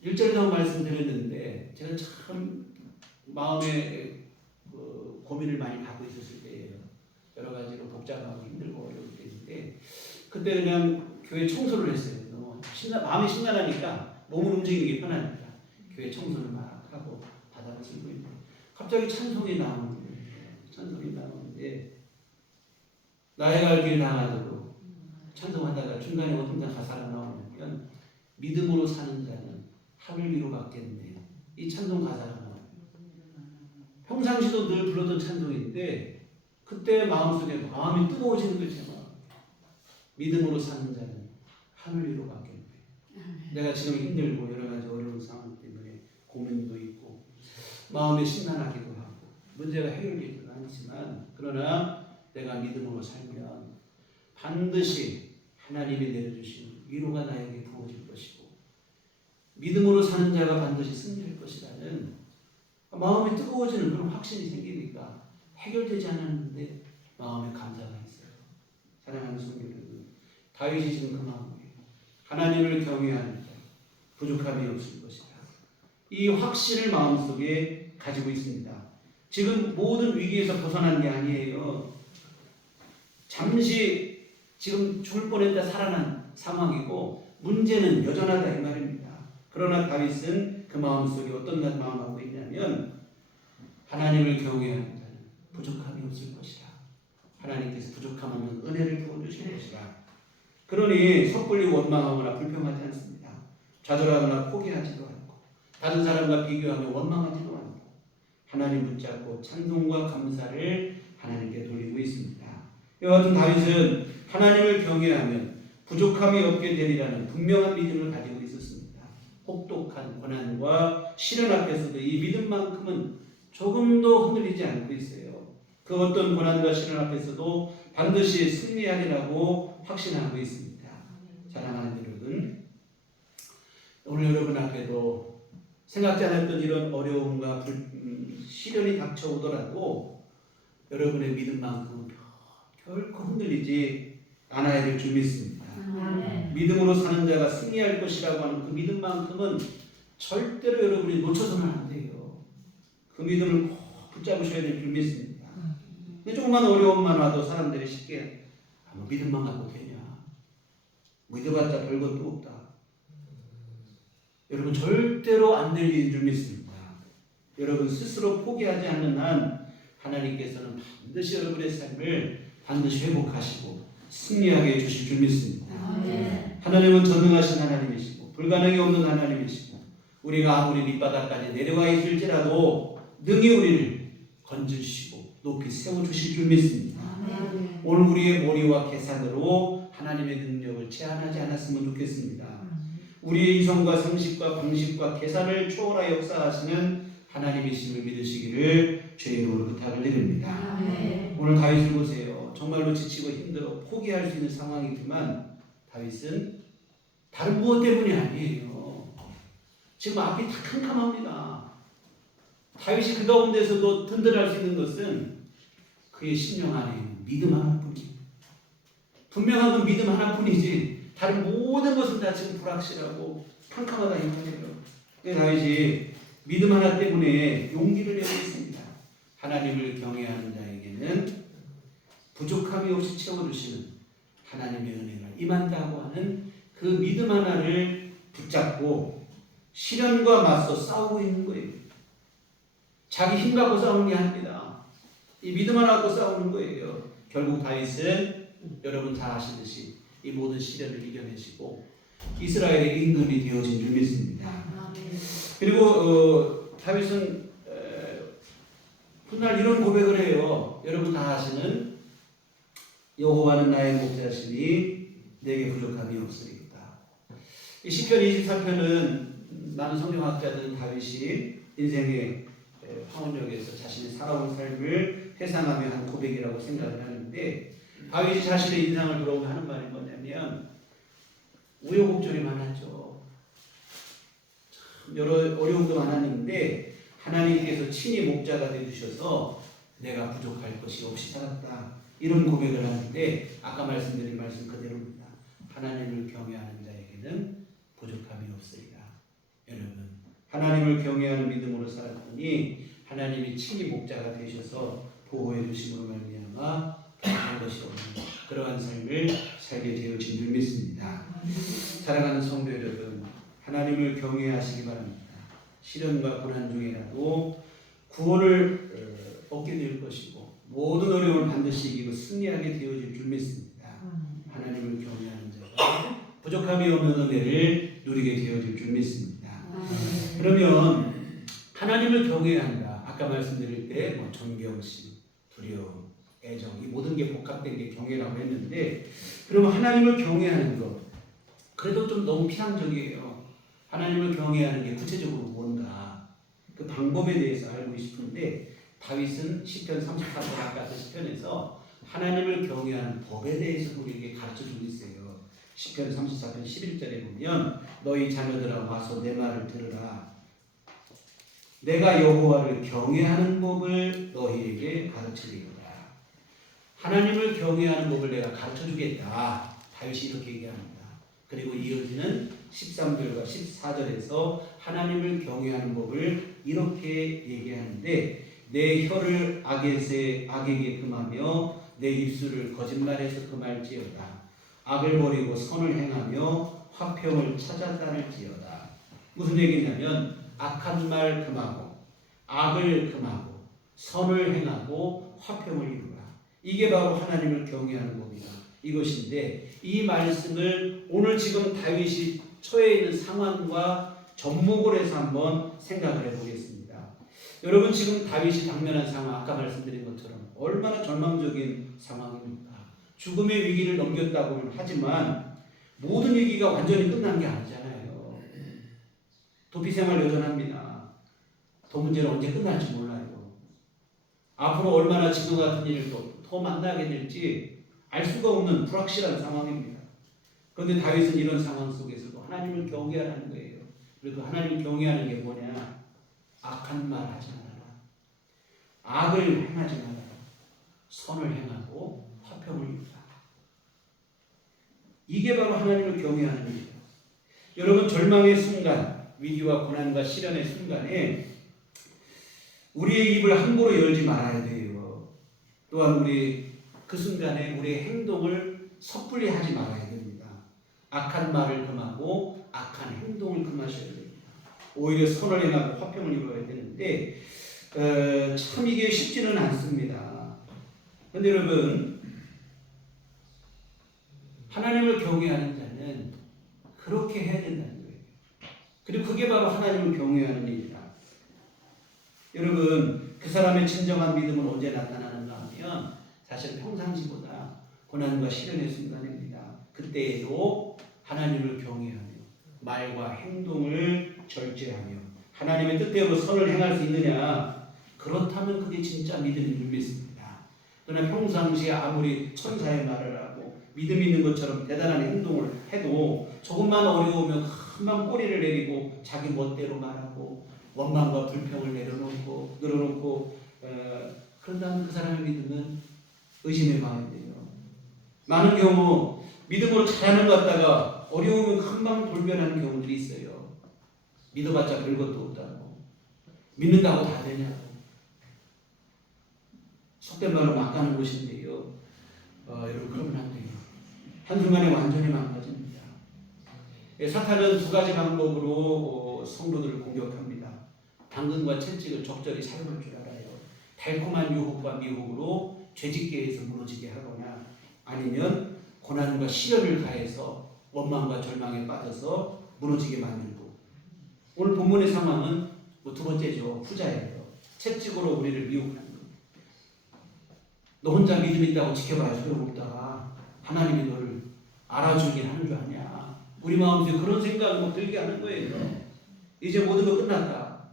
1절에도 말씀드렸는데 제가 참 마음에 고민을 많이 갖고 있었을 때예요. 여러 가지로 복잡하고 힘들고 어려울 때인데 그때 그냥 교회 청소를 했어요. 너무 마음이 심란하니까 몸을 움직이는 게 편하니까 교회 청소를 막 하고 바닥을 쓸고 있는데 갑자기 찬송이 나오는데 나의 갈 길 나가도록 찬송하다가 중간에 어떤 가사가 나오면 믿음으로 사는 자는 하늘 위로 받겠네. 이 찬송 가사가 나와요. 평상시도 늘 불렀던 찬송인데 그때 마음속에 마음이 뜨거워지는 거죠. 믿음으로 사는 자는 하늘 위로 받겠네. 내가 지금 힘들고 여러 가지 어려운 상황 때문에 고민도 있고 마음에 심란하기도 하고 문제가 해결되지는 않지만 그러나 내가 믿음으로 살면 반드시 하나님이 내려주신 위로가 나에게 부어질 것이고 믿음으로 사는 자가 반드시 승리할 것이라는 마음이 뜨거워지는 그런 확신이 생기니까 해결되지 않았는데 마음에 감사가 있어요. 사랑하는 성도 여러분, 다윗이 지금 그 마음이에요. 하나님을 경외하는 자, 부족함이 없을 것이다. 이 확신을 마음속에 가지고 있습니다. 지금 모든 위기에서 벗어난 게 아니에요. 잠시 지금 죽을 뻔했다 살아난 상황이고 문제는 여전하다 이 말입니다. 그러나 다윗은 그 마음속에 어떤 마음하고 있냐면 하나님을 경외하는 자는 부족함이 없을 것이다. 하나님께서 부족함하면 은혜를 부어주실 것이다. 그러니 섣불리 원망하거나 불평하지 않습니다. 좌절하거나 포기하지도 않고 다른 사람과 비교하며 원망하지도 않고 하나님 붙잡고 찬송과 감사를 하나님께 돌리고 있습니다. 이와 같은 다윗은 하나님을 경외하면 부족함이 없게 되리라는 분명한 믿음을 가지고 있었습니다. 혹독한 고난과 시련 앞에서도 이 믿음만큼은 조금도 흔들리지 않고 있어요. 그 어떤 고난과 시련 앞에서도 반드시 승리하리라고 확신하고 있습니다. 사랑하는 여러분, 오늘 여러분 앞에도 생각지 않았던 이런 어려움과 시련이 닥쳐오더라도 여러분의 믿음만큼은 결코 흔들리지 않아야 될 줄 믿습니다. 믿음으로 사는 자가 승리할 것이라고 하는 그 믿음만큼은 절대로 여러분이 놓쳐서는 안 돼요. 그 믿음을 꼭 붙잡으셔야 될 줄 믿습니다. 근데 조금만 어려움만 와도 사람들이 쉽게 뭐 믿음만 갖고 되냐, 믿어봤자 별것도 없다. 여러분 절대로 안 될 일인 줄 믿습니다. 여러분 스스로 포기하지 않는 한 하나님께서는 반드시 여러분의 삶을 반드시 회복하시고 승리하게 해주실 줄 믿습니다. 하나님은 전능하신 하나님이시고 불가능이 없는 하나님이시고 우리가 아무리 밑바닥까지 내려와 있을지라도 능히 우리를 건지시고 높이 세워주실 줄 믿습니다. 오늘 우리의 머리와 계산으로 하나님의 능력을 제한하지 않았으면 좋겠습니다. 우리의 이성과 상식과 방식과 계산을 초월하 역사하시는 하나님이심을 믿으시기를 주의 이름으로 부탁을 드립니다. 오늘 다윗을 보세요. 정말로 지치고 힘들어 포기할 수 있는 상황이지만 다윗은 다른 무엇 때문이 아니에요. 지금 앞이 다 캄캄합니다. 다윗이 그 가운데서도 든든할 수 있는 것은 그의 심령 안에 있는 믿음 하나뿐이에요. 분명한 건 믿음 하나뿐이지 다른 모든 것은 다 지금 불확실하고 캄캄하다 이거예요. 다윗이 믿음 하나 때문에 용기를 내고 있습니다. 하나님을 경외하는 자에게는 부족함이 없이 채워주시는 하나님의 은혜가 임한다고 하는 그 믿음 하나를 붙잡고 시련과 맞서 싸우고 있는 거예요. 자기 힘 갖고 싸우는 게 아닙니다. 이 믿음 하나 갖고 싸우는 거예요. 결국 다윗은 여러분 다 아시듯이 이 모든 시련을 이겨내시고 이스라엘의 임금이 되어진 줄 믿습니다. 그리고 다윗은 훗날 이런 고백을 해요. 여러분 다 아시는 여호와는 나의 목자시니 내게 부족함이 없으리이다. 이 시편 23편은 많은 성경학자들은 다윗이 인생의 황혼역에서 자신이 살아온 삶을 회상하며 한 고백이라고 생각을 하는데 다윗이 자신의 인상을 돌아보며 하는 말이 뭐냐면 우여곡절이 많았죠. 참 여러 어려움도 많았는데 하나님께서 친히 목자가 되주셔서 내가 부족할 것이 없이 살았다. 이런 고백을 하는데 아까 말씀드린 말씀 그대로입니다. 하나님을 경외하는 자에게는 부족함이 없으리라. 여러분 하나님을 경외하는 믿음으로 살았더니 하나님이 친히 목자가 되셔서 보호해 주심으로 말미암아 부족한 것이 없는 그러한 삶을 살게 되어진 줄 믿습니다. 사랑하는 성도 여러분, 하나님을 경외하시기 바랍니다. 시련과 고난 중에라도 구원을 얻게 될 것이고 모든 어려움을 반드시 이기고 승리하게 되어질 줄 믿습니다. 하나님을 경외하는 자가 부족함이 없는 은혜를 누리게 되어질 줄 믿습니다. 그러면 하나님을 경외한다. 아까 말씀드릴 때 뭐 존경심, 두려움, 애정 이 모든 게 복합된 게 경외라고 했는데 그러면 하나님을 경외하는 것 그래도 좀 너무 피상적이에요. 하나님을 경외하는 게 구체적으로 뭔가 그 방법에 대해서 알고 싶은데 다윗은 시편 34편 아까 그 시편에서 하나님을 경외하는 법에 대해서 우리에게 가르쳐주고 있어요. 시편 34편 11절에 보면 너희 자녀들아 와서 내 말을 들으라. 내가 여호와를 경외하는 법을 너희에게 가르치리로다. 하나님을 경외하는 법을 내가 가르쳐주겠다. 다윗이 이렇게 얘기합니다. 그리고 이어지는 13절과 14절에서 하나님을 경외하는 법을 이렇게 얘기하는데 내 혀를 악에게 금하며 내 입술을 거짓말에서 금할지어다. 악을 버리고 선을 행하며 화평을 찾아 따를지어다. 무슨 얘기냐면 악한 말 금하고 악을 금하고 선을 행하고 화평을 이루라. 이게 바로 하나님을 경외하는 법이다. 이것인데 이 말씀을 오늘 지금 다윗이 처해 있는 상황과 접목을 해서 한번 생각을 해보겠습니다. 여러분 지금 다윗이 당면한 상황 아까 말씀드린 것처럼 얼마나 절망적인 상황입니까? 죽음의 위기를 넘겼다고는 하지만 모든 위기가 완전히 끝난 게 아니잖아요. 도피 생활 여전합니다. 더 문제는 언제 끝날지 몰라요. 앞으로 얼마나 지금 같은 일을 더 만나게 될지 알 수가 없는 불확실한 상황입니다. 그런데 다윗은 이런 상황 속에서도 하나님을 경외하는 거예요. 그리고 하나님을 경외하는 게 뭐냐? 악한 말 하지 말아라. 악을 행하지 말아라. 선을 행하고 화평을 이루라. 이게 바로 하나님을 경외하는 일이에요. 여러분 절망의 순간 위기와 고난과 시련의 순간에 우리의 입을 함부로 열지 말아야 돼요. 또한 우리 그 순간에 우리의 행동을 섣불리 하지 말아야 됩니다. 악한 말을 금하고 악한 행동을 금하셔야 됩니다. 오히려 선을 행하고 화평을 이루어야 되는데 참 이게 쉽지는 않습니다. 그런데 여러분, 하나님을 경외하는 자는 그렇게 해야 된다는 거예요. 그리고 그게 바로 하나님을 경외하는 일이다. 여러분, 그 사람의 진정한 믿음은 언제 나타나는가 하면 사실 평상시보다 고난과 시련의 순간입니다. 그때에도 하나님을 경외하며 말과 행동을 절제하며 하나님의 뜻대로 선을 행할 수 있느냐? 그렇다면 그게 진짜 믿음인 줄 믿습니다. 그러나 평상시에 아무리 천사의 말을 하고 믿음 있는 것처럼 대단한 행동을 해도 조금만 어려우면 금방 꼬리를 내리고 자기 멋대로 말하고 원망과 불평을 늘어놓고 그런다면 그 사람의 믿음은 의심의 마음이에요. 많은 경우 믿음으로 잘하는 것 같다가 어려우면 금방 돌변하는 경우들이 있어요. 믿어봤자 별것도 없다고, 믿는다고 다 되냐고, 속된 말로 막 가는 것인데요. 여러분, 그러면 안 돼요. 한순간에 완전히 망가집니다. 사탄은 두 가지 방법으로 성도들을 공격합니다. 당근과 채찍을 적절히 사용할 줄 알아요. 달콤한 유혹과 미혹으로 죄짓게 해서 무너지게 하거나, 아니면 고난과 시련을 가해서 원망과 절망에 빠져서 무너지게 만들고, 오늘 본문의 상황은 두 번째죠. 후자예요. 채찍으로 우리를 미혹하는 것. 너 혼자 믿음 있다고 지켜봐야 소용없다. 하나님이 너를 알아주긴 하는 줄 아냐. 우리 마음속에 그런 생각을 들게 하는 거예요. 이제 모든 거 끝났다.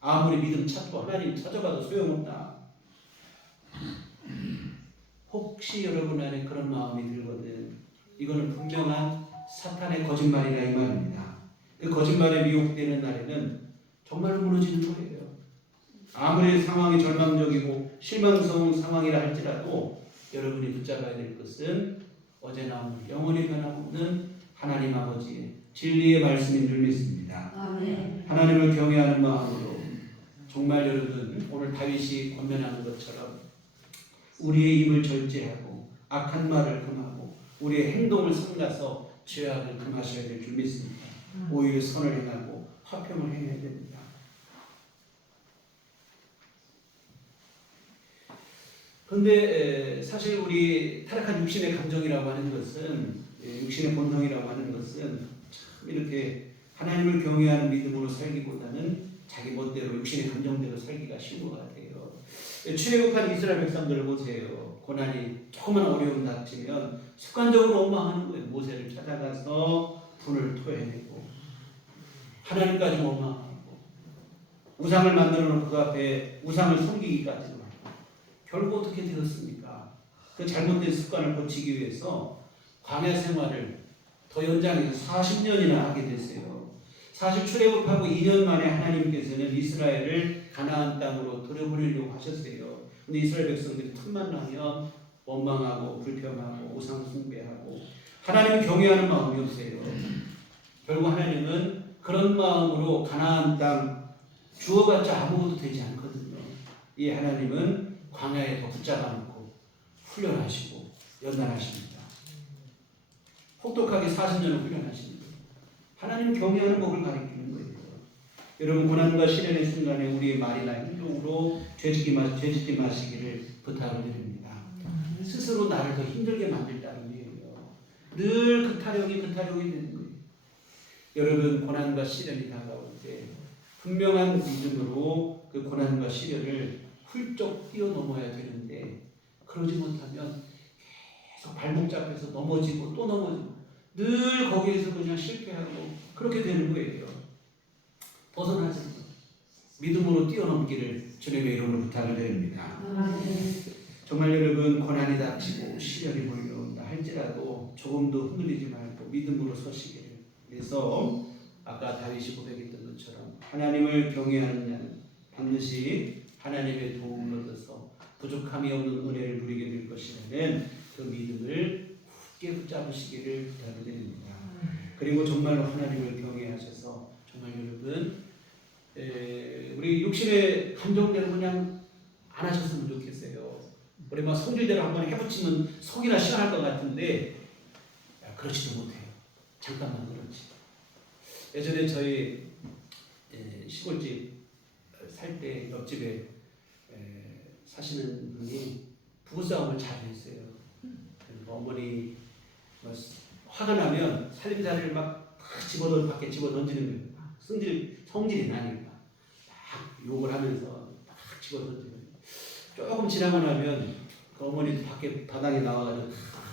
아무리 믿음 찾고 하나님 찾아봐도 소용없다. 혹시 여러분 안에 그런 마음이 들거든, 이거는 분명한 사탄의 거짓말이라 이 말입니다. 그 거짓말에 미혹되는 날에는 정말로 무너지는 거예요. 아무리 상황이 절망적이고 실망스러운 상황이라 할지라도 여러분이 붙잡아야 될 것은 어제나 오늘 영원히 변함없는 하나님 아버지의 진리의 말씀인 줄 믿습니다. 아멘. 하나님을 경외하는 마음으로 정말 여러분, 오늘 다윗이 권면하는 것처럼 우리의 입을 절제하고 악한 말을 금하고 우리의 행동을 삼가서 죄악을 금하셔야 될 줄 믿습니다. 오히려 선을 행하고 화평을 행해야 됩니다. 그런데 사실 우리 타락한 육신의 감정이라고 하는 것은, 육신의 본성이라고 하는 것은 참 이렇게 하나님을 경외하는 믿음으로 살기보다는 자기 멋대로 육신의 감정대로 살기가 쉬운 것 같아요. 출애굽한 이스라엘 백성들을 보세요. 고난이 조그만 어려움 닥치면 습관적으로 원망하는 거예요. 모세를 찾아가서 분을 토해내고 하나님까지 원망하고 우상을 만들어 놓고 그 앞에 우상을 섬기기까지 하고, 결국 어떻게 되었습니까? 그 잘못된 습관을 고치기 위해서 광야 생활을 더 연장해서 40년이나 하게 됐어요. 사실 출애굽하고 2년 만에 하나님께서는 이스라엘을 가나안 땅으로 들여보내려고 하셨어요. 근데 이스라엘 백성들이 틈만 나면 원망하고 불평하고 우상 숭배하고 하나님을 경외하는 마음이 없어요. 결국 하나님은 그런 마음으로 가나안 땅 주어봤자 아무것도 되지 않거든요. 이 하나님은 광야에 더 붙잡아 놓고 훈련하시고 연단하십니다. 혹독하게 40년을 훈련하십니다. 하나님 경외하는 법을 가리키는 거예요. 여러분, 고난과 시련의 순간에 우리의 말이나 행동으로 죄짓지 마시기를 부탁을 드립니다. 스스로 나를 더 힘들게 만들 따름이에요. 늘 그 타령이 되는 거예요. 여러분, 고난과 시련이 다가올 때 분명한 믿음으로 그 고난과 시련을 훌쩍 뛰어넘어야 되는데, 그러지 못하면 계속 발목 잡혀서 넘어지고 또 넘어지고 늘 거기에서 그냥 실패하고 그렇게 되는 거예요. 벗어나지 믿음으로 뛰어넘기를 주님의 이름으로 부탁을 드립니다. 정말 여러분, 고난이 닥치고 시련이 몰려온다 할지라도 조금도 흔들리지 말고 믿음으로 서시기를. 그래서 아까 다윗이 고백했던 것처럼 하나님을 경외하는 자는 반드시 하나님의 도움을 얻어서 부족함이 없는 은혜를 누리게 될 것이라는 그 믿음을 굳게 붙잡으시기를 부탁드립니다. 그리고 정말로 하나님을 경외하셔서 정말 여러분 육신의 감정대로 그냥 안 하셨으면 좋겠어요. 우리 막 성질대로 한번 해붙이면 속이나 시원할 것 같은데 그렇지도 못해요. 잠깐만 그렇지. 예전에 저희 시골집 살 때 옆집에 사시는 분이 부부싸움을 잘 했어요. 어머니 화가 나면 살림살이를 막 밖에 집어 던지는 거예요. 성질이 나니까 막 욕을 하면서 막 집어 던지는 거예요. 조금 지나고 나면 그 어머니도 밖에 바닥에 나와가지고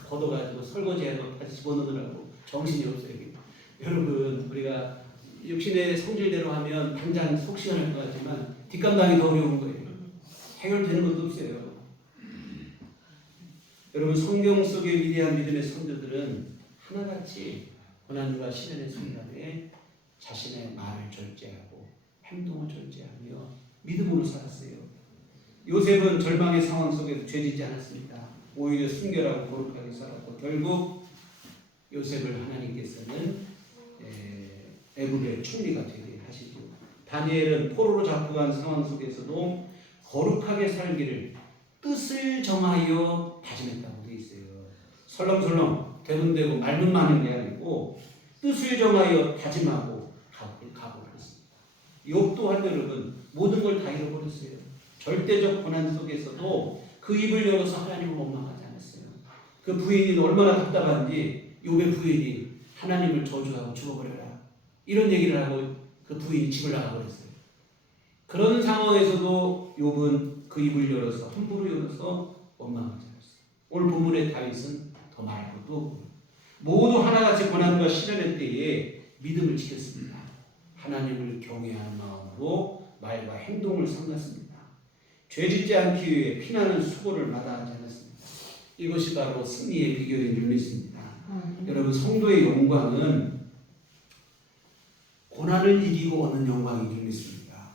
걷어가지고 설거지하고 다시 집어넣으라고 정신이 없어요. 여러분 우리가 육신의 성질대로 하면 당장 속 시원할 것 같지만 뒷감당이 더 어려운 거예요. 해결되는 것도 없어요. 여러분 성경 속의 위대한 믿음의 성도들은 하나같이 고난과 시련의 순간에 자신의 말을 절제하고 행동을 절제하며 믿음으로 살았어요. 요셉은 절망의 상황 속에서 죄짓지 않았습니다. 오히려 순결하고 거룩하게 살았고 결국 요셉을 하나님께서는 애굽의 총리가 되게 하시죠. 다니엘은 포로로 잡혀간 상황 속에서도 거룩하게 살기를 뜻을 정하여 다짐했다고 되어 있어요. 설렁설렁 대문대고 말만 많은 게 아니고 뜻을 정하여 다짐하고 각오를 했습니다. 욥 또한 여러분 모든 걸 다 잃어버렸어요. 절대적 고난 속에서도 그 입을 열어서 하나님을 원망하지 않았어요. 그 부인이 얼마나 답답한지 욥의 부인이 하나님을 저주하고 죽어버려라 이런 얘기를 하고 그 부인이 집을 나가버렸어요. 그런 상황에서도 욥은 그 입을 열어서 함부로 열어서 원망하지 않았어요. 오늘 본문의 다윗은 더 말할 것도 없고 모두 하나같이 고난과 시련의 때에 믿음을 지켰습니다. 하나님을 경외하는 마음으로 말과 행동을 삼갔습니다. 죄짓지 않기 위해 피나는 수고를 마다하지 않았습니다. 이것이 바로 승리의 비결인 줄 믿습니다. 여러분 성도의 영광은 고난을 이기고 얻는 영광인 줄 믿습니다.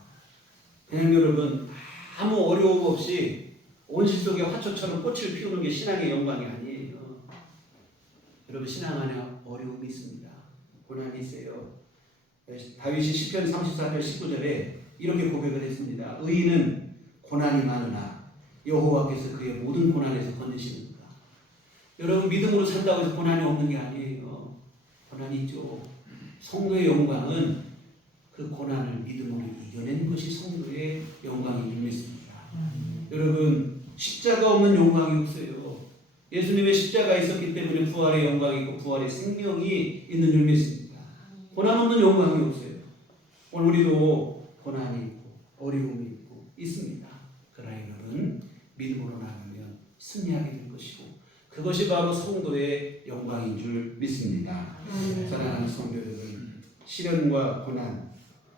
그냥 여러분 아무 어려움 없이 온실 속에 화초처럼 꽃을 피우는 게 신앙의 영광이 아니에요. 여러분 신앙 안에 어려움이 있습니다. 고난이 있어요. 다윗이 시편 34편 19절에 이렇게 고백을 했습니다. 의인은 고난이 많으나 여호와께서 그의 모든 고난에서 건지시는가. 여러분 믿음으로 산다고 해서 고난이 없는 게 아니에요. 고난이 있죠. 성도의 영광은 그 고난을 믿음으로 이겨낸 것이 성도의 영광인 줄 믿습니다. 여러분 십자가 없는 영광이 없어요. 예수님의 십자가 있었기 때문에 부활의 영광이 있고 부활의 생명이 있는 줄 믿습니다. 고난 없는 영광이 없어요. 오늘 우리도 고난이 있고 어려움이 있고 있습니다. 그러나 여러분 믿음으로 나가면 승리하게 될 것이고 그것이 바로 성도의 영광인 줄 믿습니다. 사랑하는 성도 여러분, 시련과 고난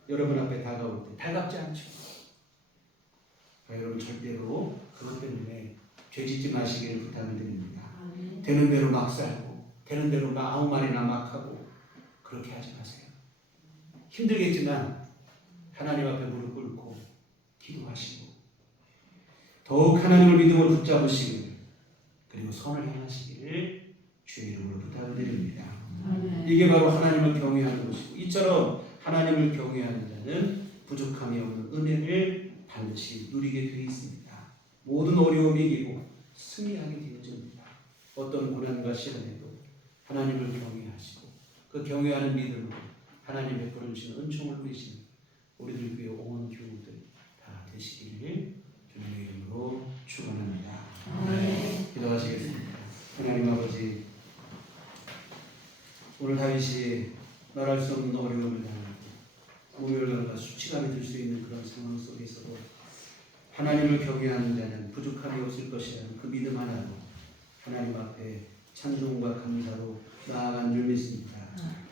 여러분 앞에 다가올 때 달갑지 않죠. 여러분 절대로 그것 때문에 죄짓지 마시기를 부탁을 드립니다. 되는 대로 막 살고 되는 대로 막 아무 말이나 막 하고 그렇게 하지 마세요. 힘들겠지만 하나님 앞에 무릎 꿇고 기도하시고 더욱 하나님을 믿음으로 붙잡으시길 그리고 선을 행하시기를 주의 이름으로 부탁을 드립니다. 이게 바로 하나님을 경외하는 것이고 이처럼 하나님을 경외하는 자는 부족함이 없는 은혜를 반드시 누리게 되어 있습니다. 모든 어려움이 이기고 승리하게 되어집니다. 어떤 고난과 시련에도 하나님을 경외하시고 그 경외하는 믿음으로 하나님 베풀어 주시는 은총을 누리시는 우리들 교회 온 교우들 다 되시기를 주님의 이름으로 축원합니다. 기도하시겠습니다. 하나님 아버지, 오늘 다윗이 말할 수 없는 어려움을 당하고 모멸감과 수치감이 들 수 있는 그런 상황 속에서도 하나님을 경외하는 자는 부족함이 없을 것이라는 그 믿음 하나로 하나님 앞에 찬송과 감사로 나아간 줄 믿습니다.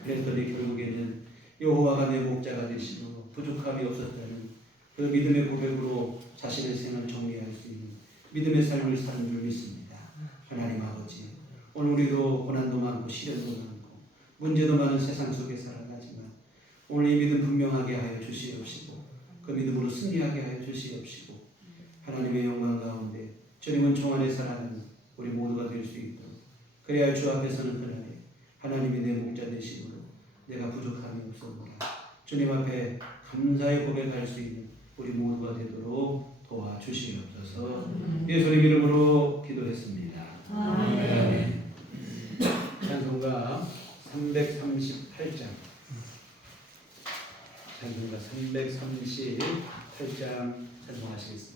그랬더니 결국에는 여호와가 내 목자가 되시고 부족함이 없었다는 그 믿음의 고백으로 자신의 생을 정리할 수 있는 믿음의 삶을 사는 줄 믿습니다. 하나님 아버지, 오늘 우리도 고난도 많고 시련도 많고 문제도 많은 세상 속에 살아가지만 오늘 이 믿음 분명하게 하여 주시옵시고 그 믿음으로 승리하게 하여 주시옵시고 하나님의 영광 가운데 주님 은총 안에 살아가는 우리 모두가 될 수 있도록 그래야 주 앞에서는 그날에 하나님이 내 목자 되심으로 내가 부족함이 없어보라 주님 앞에 감사의 고백할 수 있는 우리 우리 모두가 되도록 도와주시옵소서. 예수님 이름으로 기도했습니다. 아멘. 찬송가 338장 찬송가 338장 찬송하시겠습니다.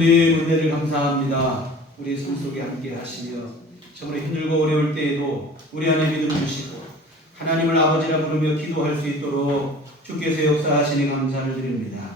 주님 은혜를 감사합니다. 우리 삶 속에 함께 하시며 정말 힘들고 어려울 때에도 우리 안에 믿음 주시고 하나님을 아버지라 부르며 기도할 수 있도록 주께서 역사하시니 감사를 드립니다.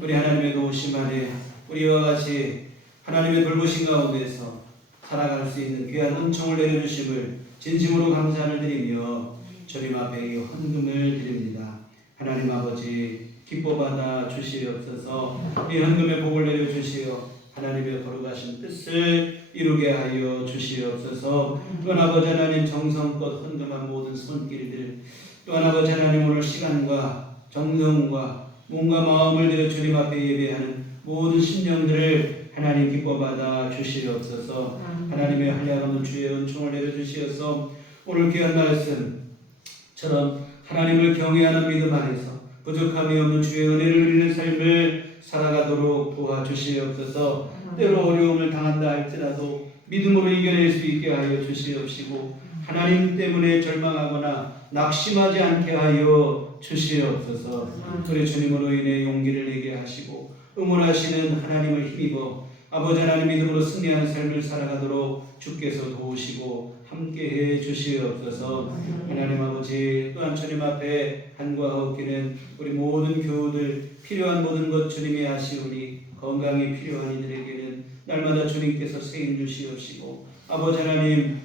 우리 하나님의 도우심 아래 우리와 같이 하나님의 돌보심 가운데서 살아갈 수 있는 귀한 은총을 내려주심을 진심으로 감사를 드리며 주님 앞에 이 헌금을 드립니다. 하나님 아버지 기뻐받아 주시옵소서. 이 헌금의 복을 내려주시어 하나님의 거룩하신 뜻을 이루게 하여 주시옵소서. 또한 아버지 하나님 정성껏 헌금한 모든 손길들 또한 아버지 하나님 오늘 시간과 정성과 몸과 마음을 들여 주님 앞에 예배하는 모든 심령들을 하나님 기뻐받아 주시옵소서. 하나님의 한량없는 주의 은총을 내려주시어서 오늘 귀한 말씀처럼 하나님을 경외하는 믿음 안에서 부족함이 없는 주의 은혜를 누리는 삶을 살아가도록 도와주시옵소서. 때로 어려움을 당한다 할지라도 믿음으로 이겨낼 수 있게 하여 주시옵시고 하나님 때문에 절망하거나 낙심하지 않게 하여 주시옵소서. 우리 주님으로 인해 용기를 내게 하시고 응원하시는 하나님을 힘입어 아버지 하나님 믿음으로 승리하는 삶을 살아가도록 주께서 도우시고 함께해 주시옵소서. 하나님 아버지 또한 주님 앞에 한과하옵기는 우리 모든 교우들 필요한 모든 것 주님이 하시오니 건강이 필요한 이들에게는 날마다 주님께서 세임 주시옵시고 아버지 하나님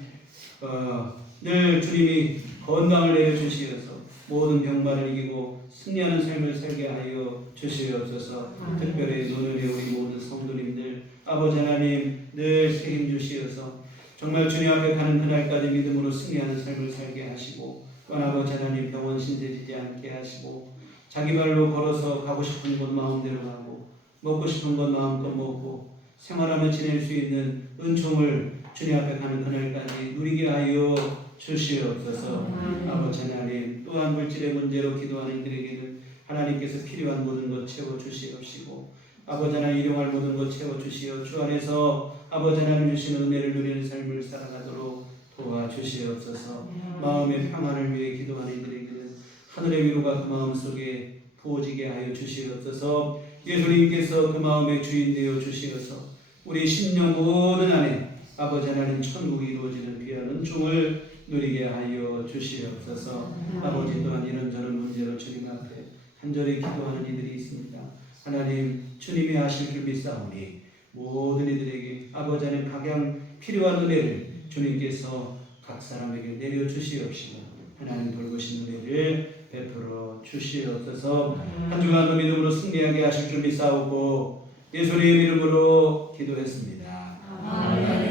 늘 주님이 건강을 내려 주시어서 모든 병마를 이기고 승리하는 삶을 살게 하여 주시옵소서. 특별히 오늘의 우리 모든 성도님들 아버지 하나님 늘 책임 주시어서 정말 주님 앞에 가는 그날까지 믿음으로 승리하는 삶을 살게 하시고, 또한 아버지 하나님 병원 신세지지 않게 하시고, 자기 발로 걸어서 가고 싶은 곳 마음대로 가고 먹고 싶은 것 마음껏 먹고 생활하며 지낼 수 있는 은총을 주님 앞에 가는 그날까지 누리게 하여 주시옵소서. 아버지 하나님, 또한 물질의 문제로 기도하는 이들에게는 하나님께서 필요한 모든 것 채워 주시옵시고, 아버지 하나님 일용할 모든 것 채워 주시어 주 안에서 아버지 하나님 주시는 은혜를 누리는 삶을 살아가도록 도와주시옵소서. 마음의 평안을 위해 기도하는 이들에게는 하늘의 위로가 그 마음 속에 부어지게 하여 주시옵소서. 예수님께서 그 마음의 주인 되어 주시어서 우리 심령 모든 안에 아버지 하나님 천국이 이루어지는 귀한 은총을 누리게 하여 주시옵소서. 아버지, 또한 이런저런 문제로 주님 앞에 간절히 기도하는 이들이 있습니다. 하나님, 주님이 하실 줄 믿사오니 모든 이들에게 아버지 하나님 각양 필요한 은혜를 주님께서 각 사람에게 내려 주시옵시고 하나님 돌보신 은혜를 베풀어 주시옵소서. 한 주간도 믿음으로 승리하게 하실 줄 믿사오고 예수님의 이름으로 기도했습니다. 아멘.